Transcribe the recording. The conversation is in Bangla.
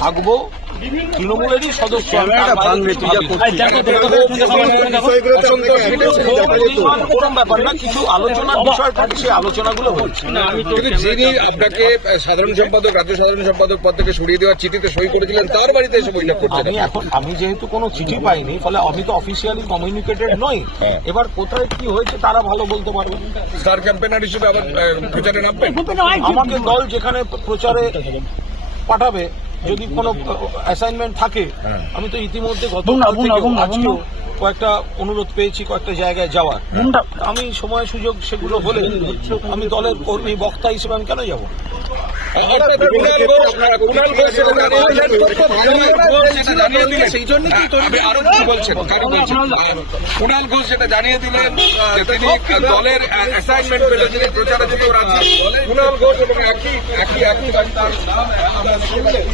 থাকব। তৃণমূলেরই সদস্য। আমি কিছু ওরম ব্যাপার না কিছু আলোচনার বিষয় থাকে সেই আলোচনাগুলো হচ্ছে। যিনি আপনাকে সাধারণ সম্পাদক রাজ্য সাধারণ সম্পাদক পদ থেকে সরিয়ে দেওয়ার চিঠিতে সই করেছিলেন তার বাড়িতে এসে বৈঠক করছেন আমি এখন আমি যেহেতু কোনো চিঠি পাইনি ফলে আমি তো অফিসিয়ালি কমিউনিকেটেড নই। হ্যাঁ। এবার কোথায় কি হয়েছে তারা ভালো বলতে পারবে। স্টার ক্যাম্পেনার হিসেবে আবার প্রচারে নামবেন? আমাকে দল যেখানে প্রচারে পাঠাবে যদি কোনো অ্যাসাইনমেন্ট থাকে। আমি তো ইতিমধ্যে গত কয়েকটা অনুরোধ পেয়েছি কয়েকটা জায়গায় যাওয়ার। আমি সময় সুযোগ সেগুলো হলে আমি দলের কর্মী বক্তা হিসেবে আমি কেন যাব? জানিয়ে। আপনি আরও কিছু বলছেন, কুণাল ঘোষ সেটা জানিয়ে দিলেন তিনি দলের অ্যাসাইনমেন্ট পেলে তিনি প্রচারে যেতেও রাজি কুণাল ঘোষ এবং একই একই একই বাড়িতে। আমরা শুনলেন